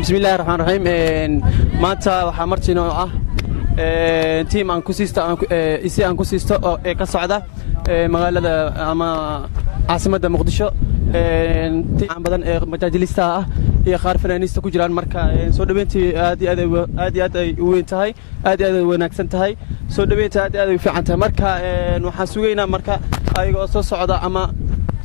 بسم الله الرحمن الرحيم maanta waxaa martiino ah team aan ku siisto oo ka socda magaalada ama caasimada Muqdisho team badan ee majaajilista ah iyo qaar fanaaniista ku jiraan marka soo dhaweyntii aad ay u weyn tahay aad ay wanaagsan tahay soo dhaweyntii aad ay u fiican tahay marka waxaan sugeynaa marka ayagoo soo socda ama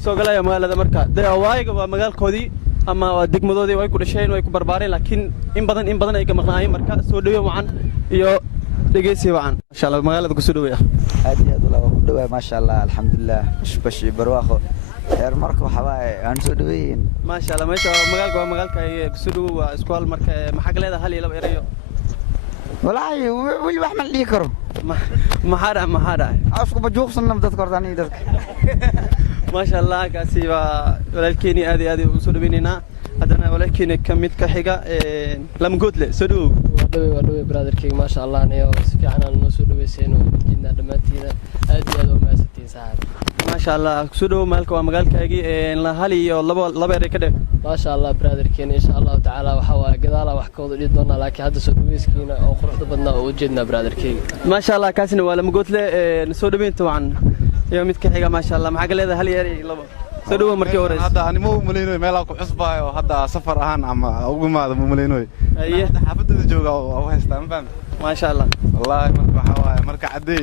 soo galaya magaalada marka dawaayiga waa magaalkoodii ama degmadoodii way ku dhasheen way ku barbaareen laakiin in badan ay ka maqnaayeen marka soo dhaweey wacan iyo dhageysi wacan insha Allah magaalada ku soo dhaweeya aad iyo aad u dhaweey ma sha Allah alxamdulillah bashi barwaaqo heer marka waxa waaye aan soo dhaweeyeen ma sha Allah meesha magaalka ay ku soo dhaweey waa isku hal marka maxaa leedahay hal iyo laba erayo walaahi wili wax ma dhigi karo maxaa afku bajuuqsan dadka hortaani dadka ما شاء الله كاسيبا ولكني هذه وصول بيننا هذانا ولكن كميت كحجة لم قلت له سدو ودوي برادر كي ما شاء الله نيو سفيعنا النصود ويسين وجدنا دمتينا هذه ما 60 ساعة ما شاء الله سدو مالك ومقال كاجي لهالي لبا كده ما شاء الله برادر كي إن شاء الله تعالى وحوا قدالا وحكوا جدنا لكن هذا سدويس كينا أو خرج بدنا وجدنا برادر كي ما شاء الله كاسين ولا مقلت له نصود بين طبعا يوم يتكحيجا ما شاء الله معك لهذا هل يري لبا سدوا مركي ورس هذا أنا مو ملينوي ملاك حسبة وهذا سفر أهان عم أقول ما هذا مو ملينوي أيه حافظ الجوجا أو هستان فهم ما شاء الله والله مركب حواي مركب عدي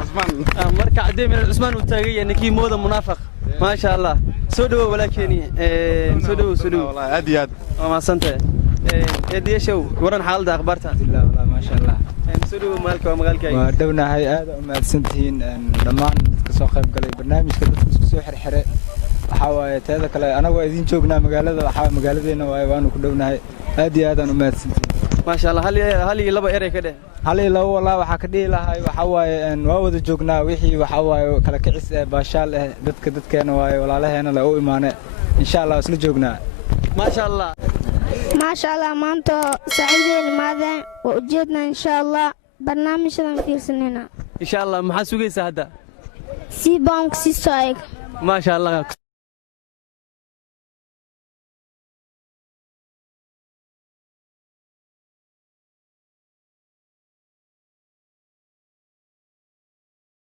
عثمان مركب عدي من عثمان والتاجي إنك موضة منافق ما شاء الله سدوا ولكني سدوا والله أدياد ما سنته يدي شو ورن حال ده أخبارته alhamdulillah والله ما شاء الله سدوا مالك ومقالك ودونا هاي ما سنتين دمان كسو قيب galay barnaamijka dadka isku soo xirxire waxa waaye teeda kale anagu idin joognaa magaaladeena waanu ku dhownahay aad iyo aad aan u mahadsantiin ما شاء الله هل لبا إيري كده هل لو والله waxa ka dhigi lahay waxa waaye waa wada joognaa wixii waxa waaye kala kicis baashaal dadkeena waaye walaalaheena la u imaanay insha Allah isla joognaa ما شاء الله ما شاء الله maanta saaciideen maada وجدنا إن شاء الله برنامجنا في سننا إن شاء الله ما حسوقي سهدا سي بانك سي سايق ما شاء الله